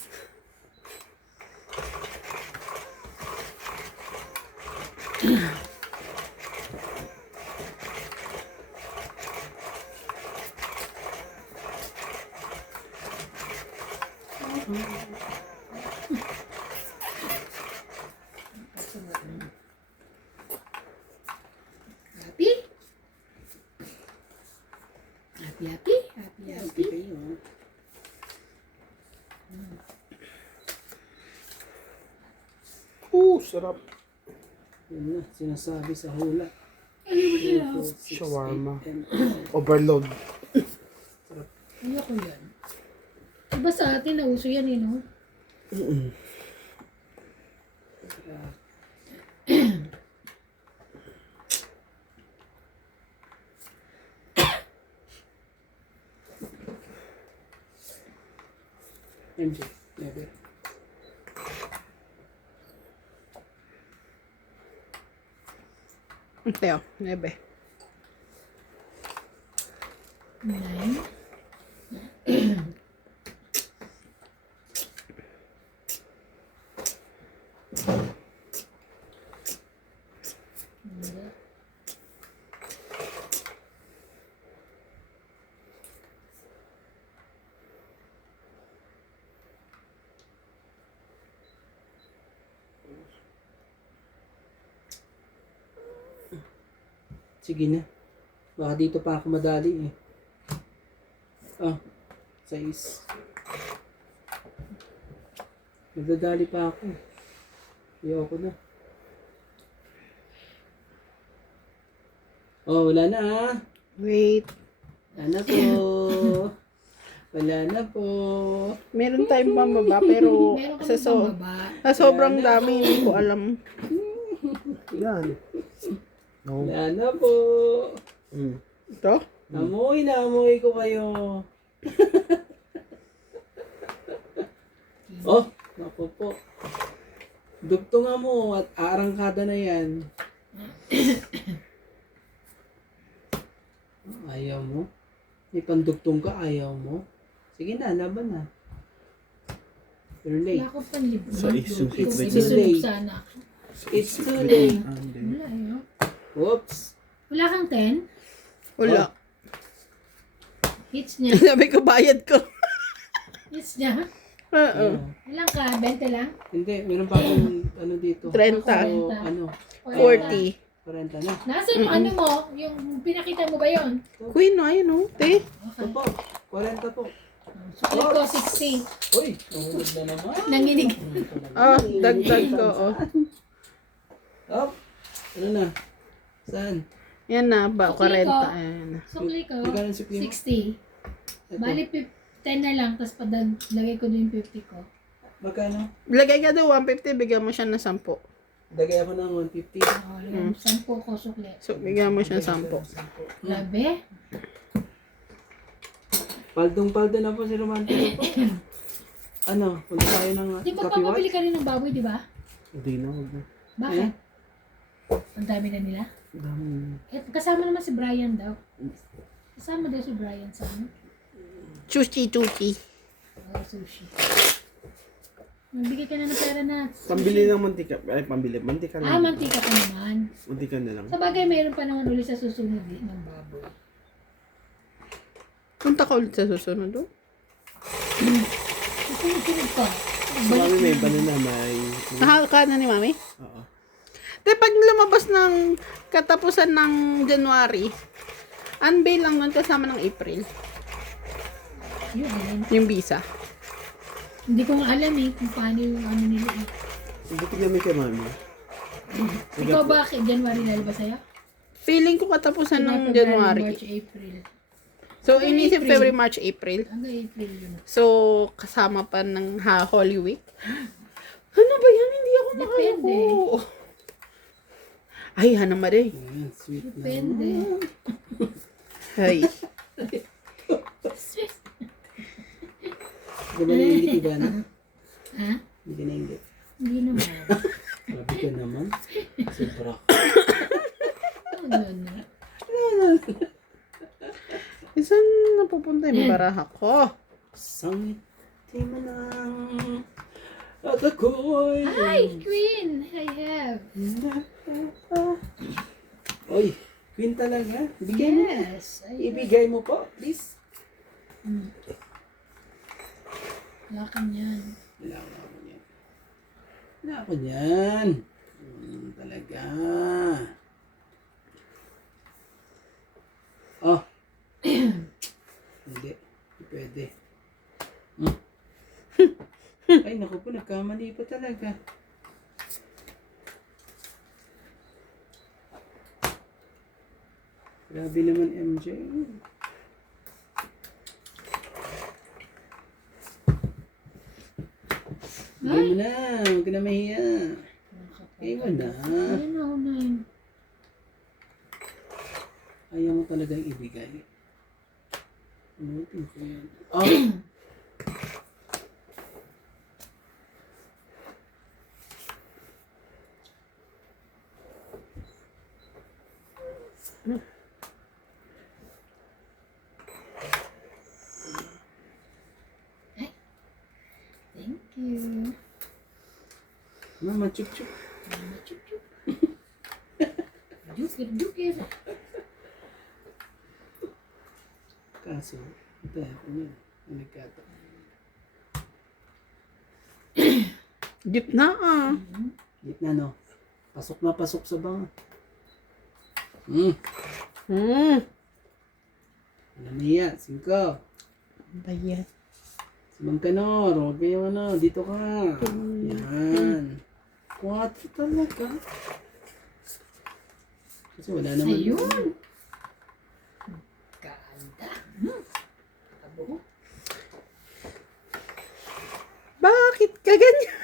Happy? Happy, happy? Happy, Happy happy? kayo. Sarap. Yun na, sinasabi sa hula. Shawarma. Overload. Ayoko yan. Diba sa atin, nauso yan eh, no? MJ, never. Teo, nebe. 9. Sige na. Baka dito pa ako madali eh. Ah, 6. Nagdadali pa ako. Ayoko na. Oh, wala na ah. Wait. Wala na po. Wala na po. Meron tayong pambaba, pero Meron sa, kami pambaba. sa sobrang dami, hindi ko alam. Yan. No. Wala na po. Ito? Amoy na amoy ko kayo. Oh, naku po. Dugtungan mo at arangkada na yan. Ayaw mo? May pandugtong ka, ayaw mo? Sige na, laban na. You're late. Wala ko pang libro. Sa isang Kung secret. isusunog sana ako. It's too late. Wala eh, oh. Whoops. Wala kang 10? Wala. Hits niya. Sabi ko, bayad ko. Hits niya. Oo. Ilang ka? 20 lang? Hindi, meron pa akong ano dito. 30. So, ano, 40. 40 na. Nasa yung ano mo? Yung pinakita mo ba yun? Queen, ayun o. Te. Okay. Ito po, 40 po. Sukli ko 60. Uy, nahulog na naman. Nanginig. Oh, dagdag ko. Oh. Up. Ano na? Saan? Yan na, ba? Sukli 40. ko. Ayan. Sukli ko. Magkano yung sukli mo? 60. Ito. Bali 10 na lang, tapos lagay ko doon yung 50 ko. Magkano? Lagay ka doon, 150, bigyan mo siya ng 10. Dagay ako ng 150. Oh, lagay 10 ko sukli. So, bigyan mo siya ng 10. Grabe. Paldong-paldo na po si Romantico po. Ano, punta tayo ng Di ba kapiwat? papabili ka rin ng baboy, di ba? Hindi na. Huwag na. Bakit? Ang dami na nila. Dami. Eh, kasama naman si Brian daw. Kasama daw si Brian sa ano? Chuchi-chuchi. Oh, sushi. Magbigay ka na ng pera na. Pambili ng mantika. Ay, pambili. Mantika Ah, lang. mantika pa naman. Mantika na lang. Sa bagay, mayroon pa naman ulit sa susunod ng baboy. Punta ka ulit sa susunod oh. Susunod pa. Sa mami may banana, may... Nakaka na ni mami? Oo. Di pag lumabas ng katapusan ng January, unveil lang nun kasama ng April. Yun, ayun. Yung visa. Hindi ko nga alam eh kung paano yung ano nila eh. Buti namin kay mami. Ikaw ba, January lalabas sa'yo? Feeling ko katapusan ng February, January. March, April. So, Hanggang inisip April. February, March, April. Hanggang April yun. So, kasama pa ng Holy Week. Ano ba yan? Hindi ako Depende. nakayoko. Ay, Hana Marie. Ayan, sweet na. Depende. Ay. Di ba nainggit iba na? Ha? Hindi ka nainggit. Hindi naman. Grabe ka naman. Sobra. Ano na? Saan napupunta yung baraha ko? Sangit di man ang at ako'y Hi, Queen! I have. Oy, Queen talaga. Bigay mo. Yes. Ibigay mo po, please. Wala ka niyan. Wala ako yan. Wala ako yan. Talaga. Oh. Hindi. Hindi pwede. Ay, naku po, nagkamali pa talaga. Grabe naman, MJ. Bigay mo na. Huwag ka na mahiya. Bigay mo na. Ayun na, unahin. Ayaw mo talagang ibigay. Unutin ko yan. Oh! Thank you. Mama, chup-chup. Chup-chup. Dukir. Kaso, ito ako yun. Ang nagkataon. Gitna ah. Gitna, no? Pasok na pasok sa banga. Alam niya, 5. Bayan. Si Mang Kanor, huwag kayo ano, dito ka. Yan. 4 talaga. Kasi wala naman. Ayun. Ganda. Abo. Bakit ka ganyan?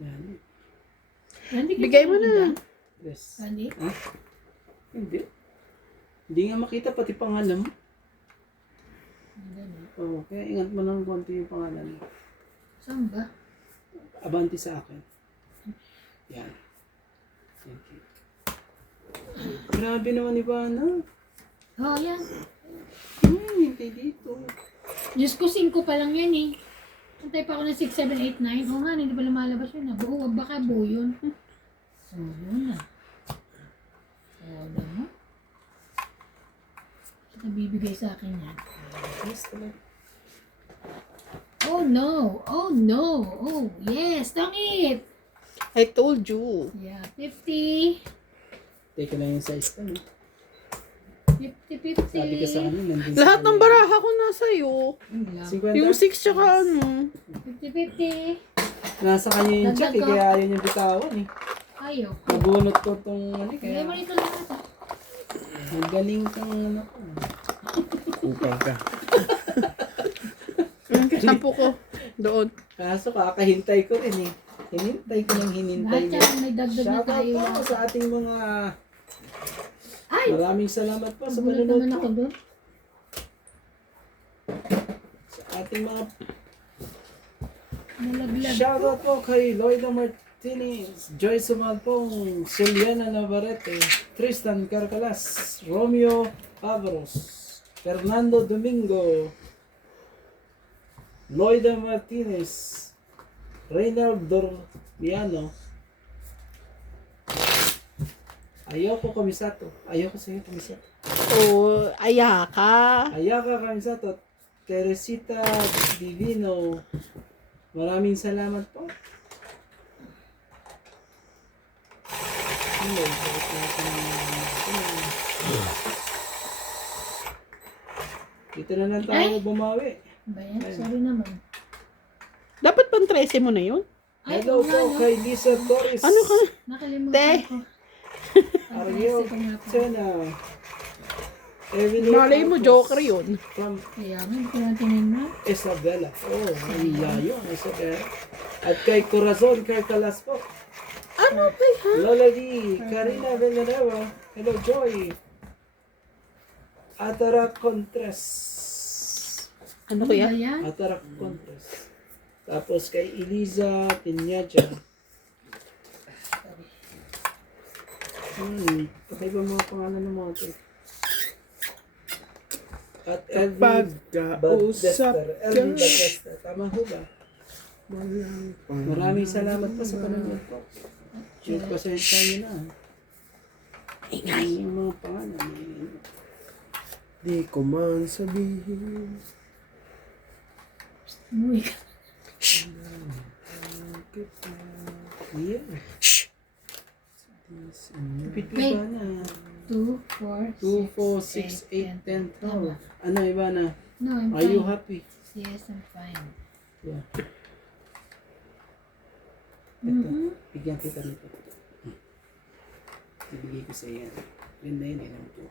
Yan. Randy, Bigay mo na. Yes. Randy? Ha? Hindi. Hindi nga makita pati pangalan mo. Oo, kaya ingat mo ng konti yung pangalan mo. Saan ba? Abanti sa akin. Yan. Thank you. Grabe naman, Ivana. Oh, yan. Hintay dito. Diyos ko, 5 pa lang yan eh. Antay pa ako ng 6, 7, 8, 9. Oo nga, hindi pa lumalabas yun. Buo, baka buo yun. So, yun na. Wala mo. Ito bibigay sa akin yan. Yes, talaga. Oh no! Oh no! Oh yes! Tangit! I told you. Yeah, 50. Teka lang yung size ko, no? 50-50. Sabi ka sa akin, nandun Lahat sa ng kanila. baraha ko nasa iyo. 50? Yung 6 tsaka ano. 50-50. Nasa kanya yung check, Dagdag ko. kaya ayaw niyang bitawan, eh. Ayaw. Nabunot ko tong, ano, Bigay kaya mo rito lahat. magaling kang, ano, ko. Upang ka. 10 ko. Doon. Kaso kakahintay ko rin, eh. Hinintay ko ng hinintay Lahat yan, may dagdag na Shoutout tayo. po sa ating mga... Ay! Maraming salamat po sa Nagulat panonood naman po. ako doon. Sa ating mga... Nalaglag. Shoutout po kay Lloyda Martinez, Joy Sumalpong, Juliana Navarrete, Tristan Carcalas, Romeo Pavros, Fernando Domingo, Lloyda Martinez, Reynald Dormiano, Ayoko Kamisato, ayoko sa'yo Kamisato, O, ayaka. Ayaka Kamisato, Teresita Divino, maraming salamat po. Dito na lang tayo bumawi. Ba yan? Sorry naman. Dapat pang 13 mo na yun? Ay, Hello oo nga, po no? kay Lisa Torres. Ano ka? Nakalimutan Te. ko. Ariel Pag-iisip ko nga po. Sena. Evelyn Malay mo, Marcos joker yun. From Kaya nga, hindi ko lang tingin mo. Isabela. Oh, ang layo. Isabela. At kay Corazon Carcalas po. Ano ba yan? Lola Lee, Karina Villanueva. Hello, Joy. Atarak Contres. Ano kaya? Ba yan? Atarak Contres. Tapos kay Eliza Piñaja. Patay ba mga pangalan ng mga ito? At Elvin Pagkausap Elvin ka. Badester. Tama ho ba? Maraming salamat po sa panonood po. Pasensya nyo na. Yung mga pangalan. Di ko man sabihin. Umuwi ka. Yeah. Repeat mo Wait. ba na? 2, 4, 2, 4, 6, 8, 10, 12. Ano iba na? No, I'm Are you fine. happy? Yes, I'm fine. Yeah. Mhm. Bigyan kita nito. Ibigay ko sa iyan. Yun na yun, ilan po.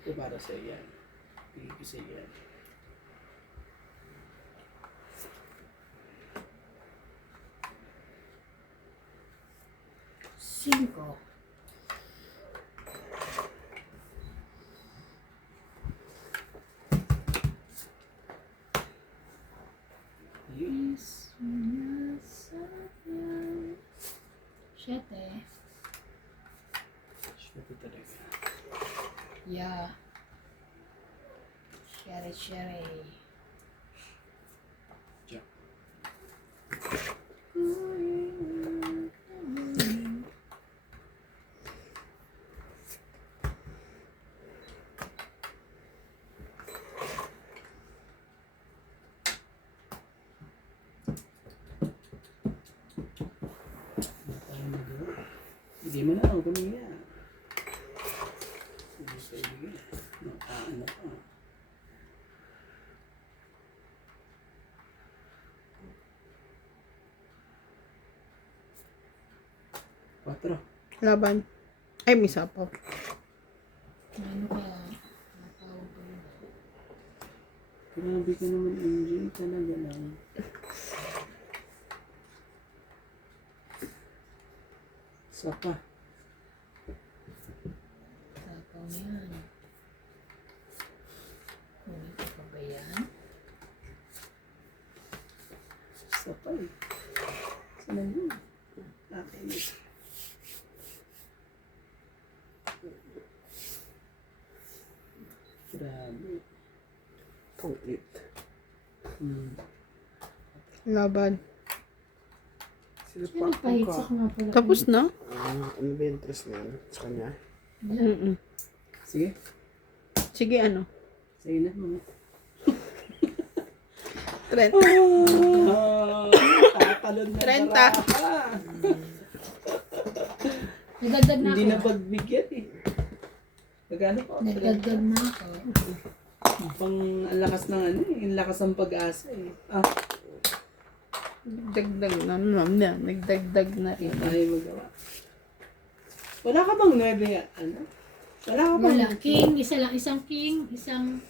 Ito para sa iyan. Bigay ko sa iyan. Cinco. Yes. Siete. Ito talaga. Yeah. Sherry. Jack. Hindi mo na, kunin niya. Hindi sa ibigay. Ano pa. Patro. Laban. Ay, may sapaw. Ano ka? Natawag ko yun. Grabe ka naman, MJ. Talaga lang. Sapa. Sapaw yan. Kunin ko pa ba yan? Sapa eh. Sana yun. Akin eh. Grabe. Pangit. Laban. Sila Ano pa hits ako nga pala. Tapos na? Ano ba yung interest na yan sa kanya? Mm-mm. Sige. Sige, ano? Sige na mo. 30. Tatalon na 30. baraha. Nagdagdag na Hindi ako. na pagbigyan eh. Nagano pa? Nagdagdag na ako. Pang ang lakas ng ano eh. Ang lakas ng pag-asa eh. Dagdag na naman. Nagdagdag na rin. Tayo magawa. Wala ka bang 9 ano? Wala ka bang? Wala. King, isa lang. Isang king, isang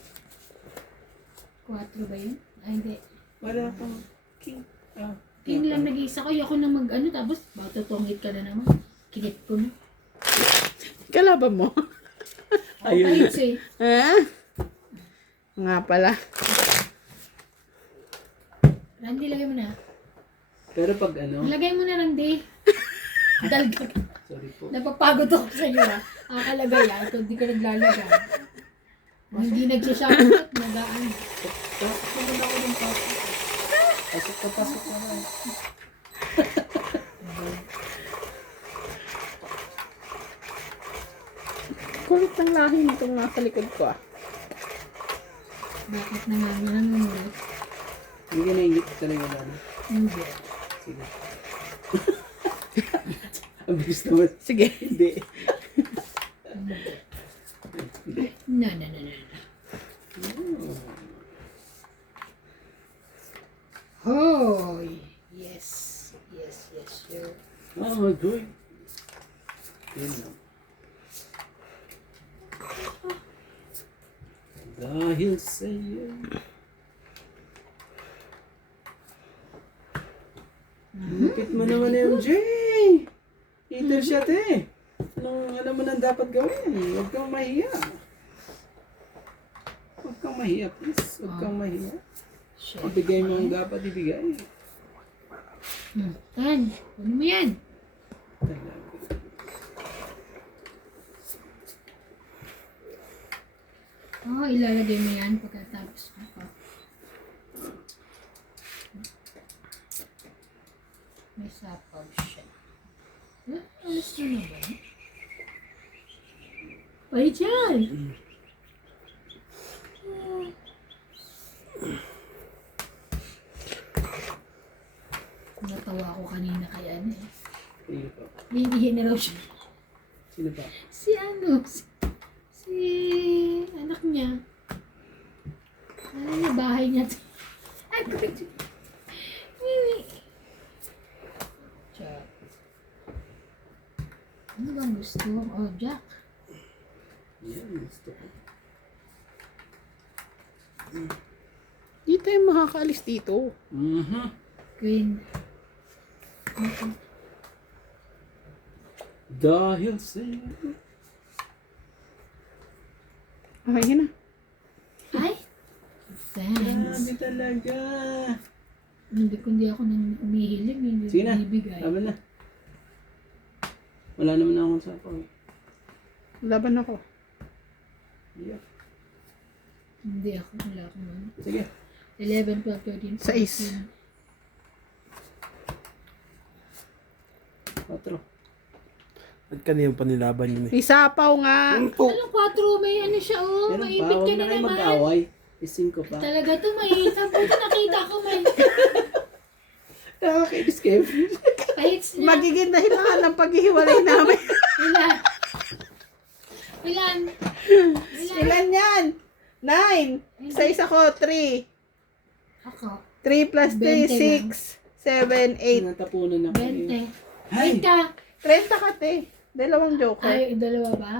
4 ba yun? Ay, hindi. Wala kang king. King lang nag-iisa ko. Ayoko na mag-ano. Tapos, matutungit ka na naman. Kinit ko na. Kalaban mo? Ayun. Ayun eh. Ha? Nga pala. Randy, lagay mo na. Pero pag ano? Lagay mo na, Randy. Dalgag. Sorry po. Napapagod ako sa iyo, ha? Akalagay, ha? Ito, hindi ka naglalagay. Hindi nagsashout, nagaan. Pasok ko muna ako ng pasok. Pasok ka na. Kulit ng lahi nitong nasa likod ko ah. Bakit nanganganulit? Hindi ka naingit talaga ba? Hindi. Sige. Ang bilis naman. Sige. Hindi. No. Hoy! Yes, sure. Good. Yun lang. Dahil sa'yo. Lupit mo naman, MJ. Eater shot eh. Ano mo nang dapat gawin? Huwag kang mahiya. Huwag kang mahiya, please. Huwag kang mahiya. Shit. Ibigay mo ang dapat ibigay. Tan, ano mo yan? Talaga. Oo, ilalagay mo yan pagkatapos ako. May sapaw siya. Alis na ba? Pwede dyan! Natawa ako kanina kay ano eh. Sino pa? Hindi na raw siya. Sino pa? Si ano? Si anak niya. Ano yung bahay niya? Ay, Jack. Ano bang gusto? Oh, Jack. Yan, gusto ko. Di tayo makakaalis dito. Queen. Dahil sa'yo. Okay, yun na. Ay! Thanks. Grabe talaga. Hindi ako nang umihiling. Hindi Sige na. bibigay. Tama na. Wala naman akong sapaw. Laban ako. Yeah. Hindi ako. Wala akong ano. Sige. 11, 12, 13, 6. 4. At kanina pa nilaban yun eh. Isapaw nga. Anong 4? May ano siya oh. Meron Maipit pa. ka Huwag na na kayo naman. mag-away. Ising ko pa. Talaga to may 10 nakita ko may. Nakakainis kayo. Kahit sila. Magiging dahilan ng paghihiwalay namin. Ilan? Ilan? Ilan yan? 9. Sa isa ko, 3. Ako. 3 plus 3, 6, 7, 8. Natapunan na kayo. 20. Ay! Wait ka. 30 ka, te. Dalawang joker. Ay, dalawa ba?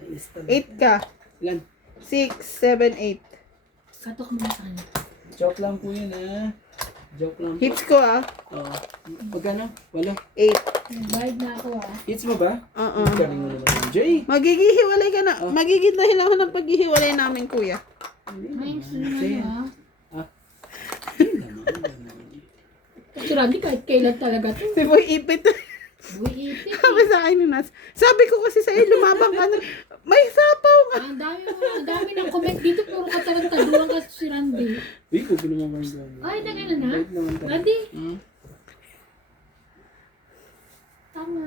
Ayos talaga. 8 ka. Ilan? 6, 7, 8. Katok mo sa kanya. Joke lang po yun ah. Joke lang po. Hits ko ah. Oo. Magkano? 8. 8. Bayad na ako ah. Hits mo ba? Oo. Galing mo naman. Jay! Magiging hiwalay ka na. Oh. Magiging dahilan ng paghihiwalay namin, kuya. Ay, gusto naman ah. Kasi Randy kahit kailan talaga to. Si Boy Ipit. Buhay ipit. Sabi sa akin nun, sabi ko kasi sa'yo, lumabang ka na. May sapaw nga. Ang dami ng comment dito. Puro ka talagang taduan ka si Randy. Uy, huwag naman gano'n. Ay, nagano na? Wait naman tayo. Randy, Hmm? tama.